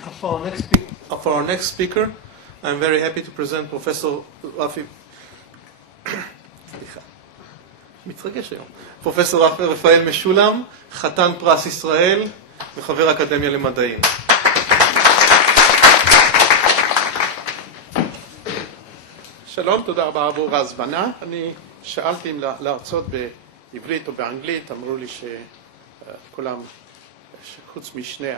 For our next speaker, I'm very happy to present Professor פרופסור רפאל משולם, חתן פרס ישראל וחבר האקדמיה למדעים. שלום, תודה רבה עבור ההזמנה. אני שאלתי אם להרצות בעברית או באנגלית, אמרו לי שכולם, חוץ משני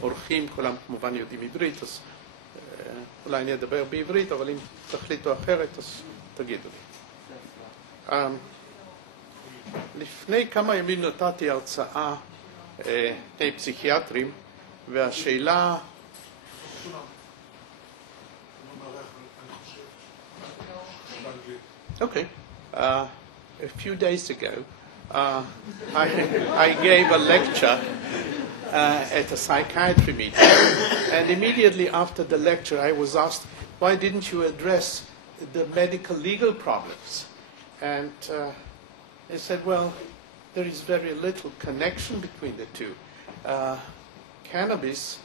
האורחים, כולם כמובן יודעים עברית, אז אולי אני אדבר בעברית, אבל אם תחליטו אחרת, אז תגידו לי. לפני כמה ימים נתתי הרצאה פסיכיאטרים, והשאלה... Okay. A few days ago, I gave a lecture at a psychiatry meeting, and immediately after the lecture I was asked, why didn't you address the medical legal problems? And I said, well, there is very little connection between the two. Cannabis,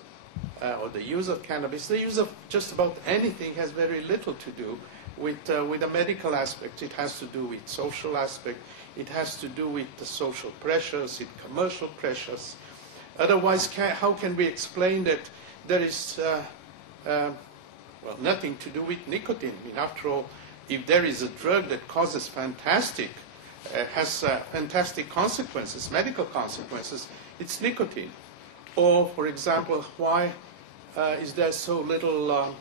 or the use of cannabis, the use of just about anything has very little to do with the medical aspect. It has to do with social aspect. It has to do with the social pressures, with commercial pressures. Otherwise, how can we explain that there is well, nothing to do with nicotine? I mean, after all, if there is a drug that causes has fantastic consequences, medical consequences, it's nicotine. Or, for example, why is there so little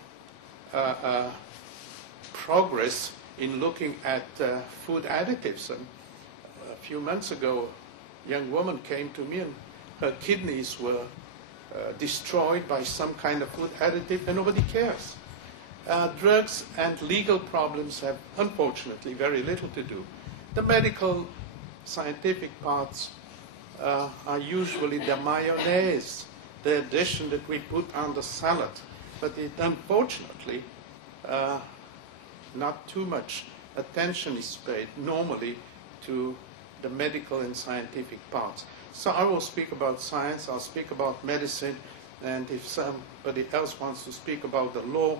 progress in looking at food additives? And a few months ago, a young woman came to me and her kidneys were destroyed by some kind of food additive, and nobody cares. Drugs and legal problems have, unfortunately, very little to do. The medical, scientific parts are usually the mayonnaise, the addition that we put on the salad. But it, unfortunately, not too much attention is paid normally to the medical and scientific parts. So I will speak about science, I'll speak about medicine, and if somebody else wants to speak about the law,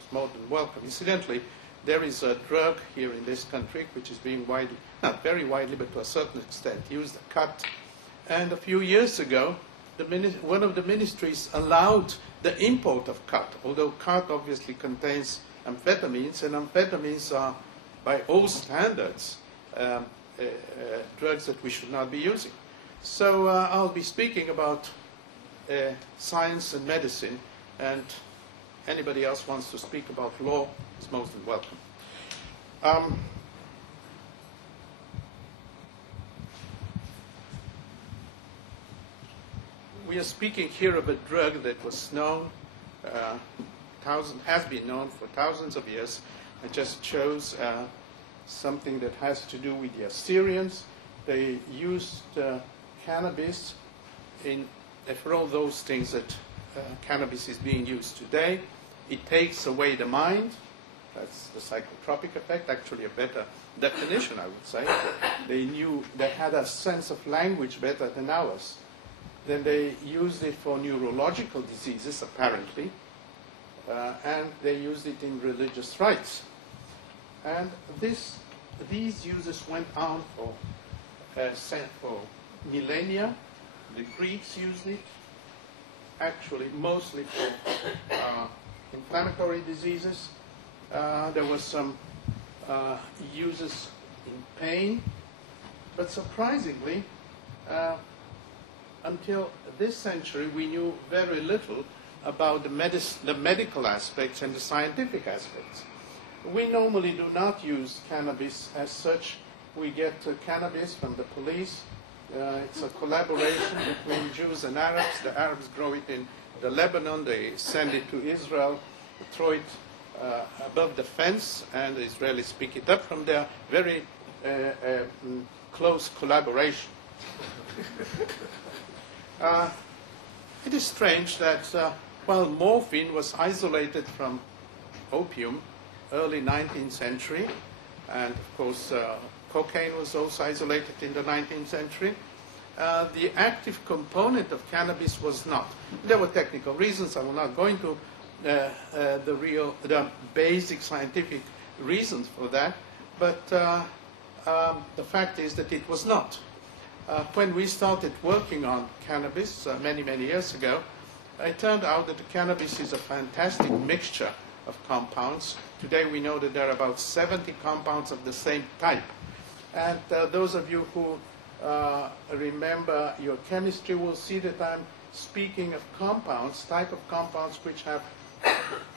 it's more than welcome. Incidentally, there is a drug here in this country which is being widely, not very widely, but to a certain extent, used, a cut. And a few years ago, one of the ministries allowed the import of cut, although cut obviously contains amphetamines, and amphetamines are, by all standards, drugs that we should not be using. So I'll be speaking about science and medicine, and anybody else wants to speak about law is most welcome. We are speaking here of a drug that was known, has been known for thousands of years. I just chose something that has to do with the Assyrians. They used cannabis for all those things that cannabis is being used today. It takes away the mind. That's the psychotropic effect, actually a better definition, I would say. They had a sense of language better than ours. Then they used it for neurological diseases, apparently, and they used it in religious rites. And these uses went on for millennia. The Greeks used it, actually mostly for inflammatory diseases. There was some uses in pain, but surprisingly, until this century, we knew very little about the medical aspects and the scientific aspects. We normally do not use cannabis as such. We get cannabis from the police. It's a collaboration between Jews and Arabs. The Arabs grow it in the Lebanon. They send it to Israel, throw it above the fence, and the Israelis pick it up from there. Very close collaboration. It is strange that while morphine was isolated from opium early 19th century, and of course cocaine was also isolated in the 19th century, the active component of cannabis was not. There were technical reasons. I will not go into the basic scientific reasons for that, but the fact is that it was not. When we started working on cannabis many years ago, it turned out that the cannabis is a fantastic mixture of compounds. Today we know that there are about 70 compounds of the same type. And those of you who remember your chemistry will see that I'm speaking of compounds, type of compounds which have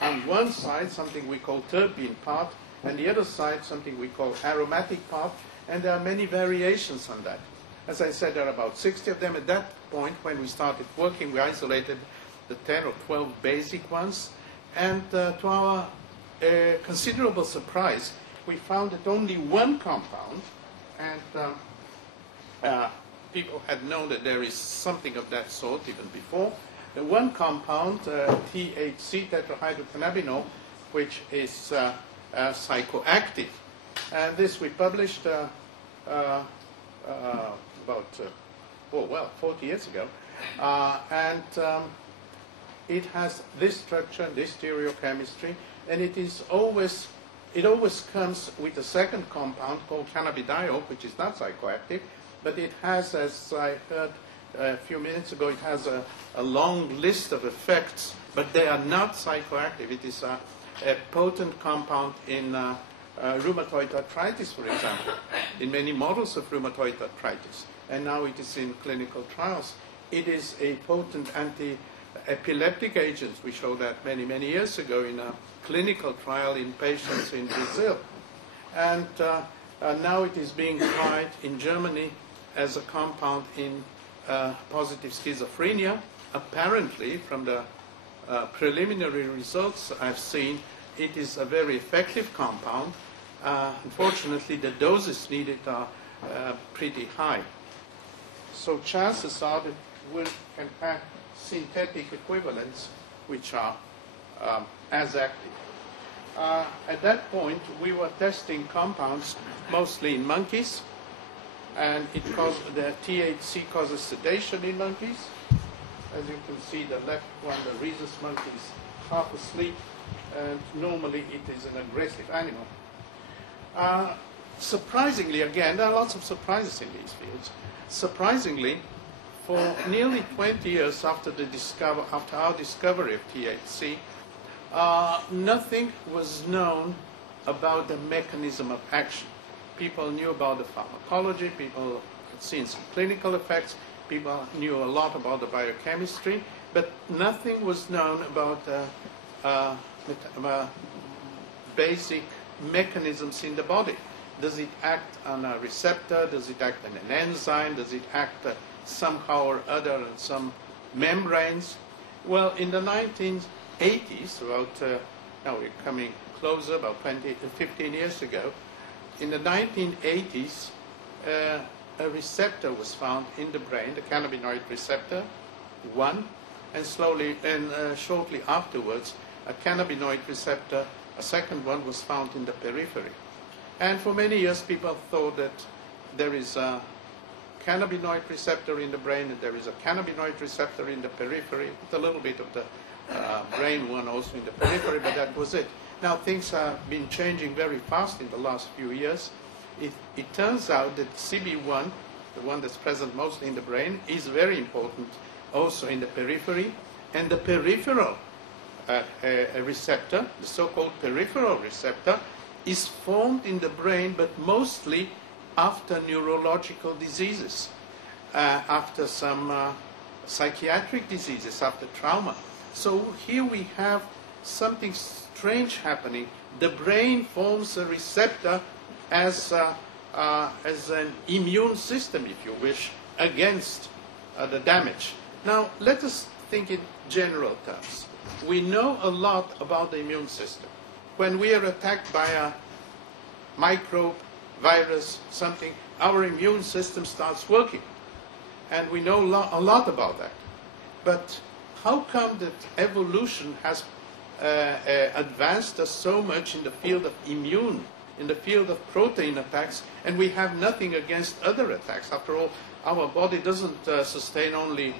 on one side something we call terpene part, and the other side something we call aromatic part, and there are many variations on that. As I said, there are about 60 of them. At that point, when we started working, we isolated the 10 or 12 basic ones, and to our considerable surprise, we found that only one compound, and people had known that there is something of that sort even before. The one compound, THC, tetrahydrocannabinol, which is psychoactive. And this we published about 40 years ago. And it has this structure, this stereochemistry, and it always comes with a second compound called cannabidiol, which is not psychoactive, but it has, as I heard a few minutes ago, it has a long list of effects, but they are not psychoactive. It is a potent compound in rheumatoid arthritis, for example, in many models of rheumatoid arthritis, and now it is in clinical trials. It is a potent anti-epileptic agent. We showed that many years ago in a clinical trial in patients in Brazil. And now it is being tried in Germany as a compound in positive schizophrenia. Apparently, from the preliminary results I've seen, it is a very effective compound. Unfortunately, the doses needed are pretty high. So chances are that we can have synthetic equivalents which are as active. At that point, we were testing compounds mostly in monkeys, and the THC causes sedation in monkeys. As you can see, the left one, the rhesus monkey, is half asleep, and normally it is an aggressive animal. Surprisingly, again, there are lots of surprises in these fields. Surprisingly, for nearly 20 years after our discovery of THC, nothing was known about the mechanism of action. People knew about the pharmacology, people had seen some clinical effects, people knew a lot about the biochemistry, but nothing was known about basic mechanisms in the body. Does it act on a receptor? Does it act on an enzyme? Does it act somehow or other on some membranes? Well, in the 1980s, now we're coming closer, about 15 years ago, in the 1980s, a receptor was found in the brain, the cannabinoid receptor 1, and shortly afterwards, a cannabinoid receptor, a second one, was found in the periphery. And for many years, people thought that there is a cannabinoid receptor in the brain and there is a cannabinoid receptor in the periphery, with a little bit of the brain one also in the periphery, but that was it. Now, things have been changing very fast in the last few years. It turns out that CB1, the one that's present mostly in the brain, is very important also in the periphery, and the peripheral receptor, the so-called peripheral receptor, is formed in the brain, but mostly after neurological diseases, after some psychiatric diseases, after trauma. So here we have something strange happening. The brain forms a receptor as an immune system, if you wish, against the damage. Now, let us think in general terms. We know a lot about the immune system. When we are attacked by a microbe, virus, something, our immune system starts working. And we know a lot about that. But how come that evolution has advanced us so much in the field of immune, in the field of protein attacks, and we have nothing against other attacks? After all, our body doesn't sustain only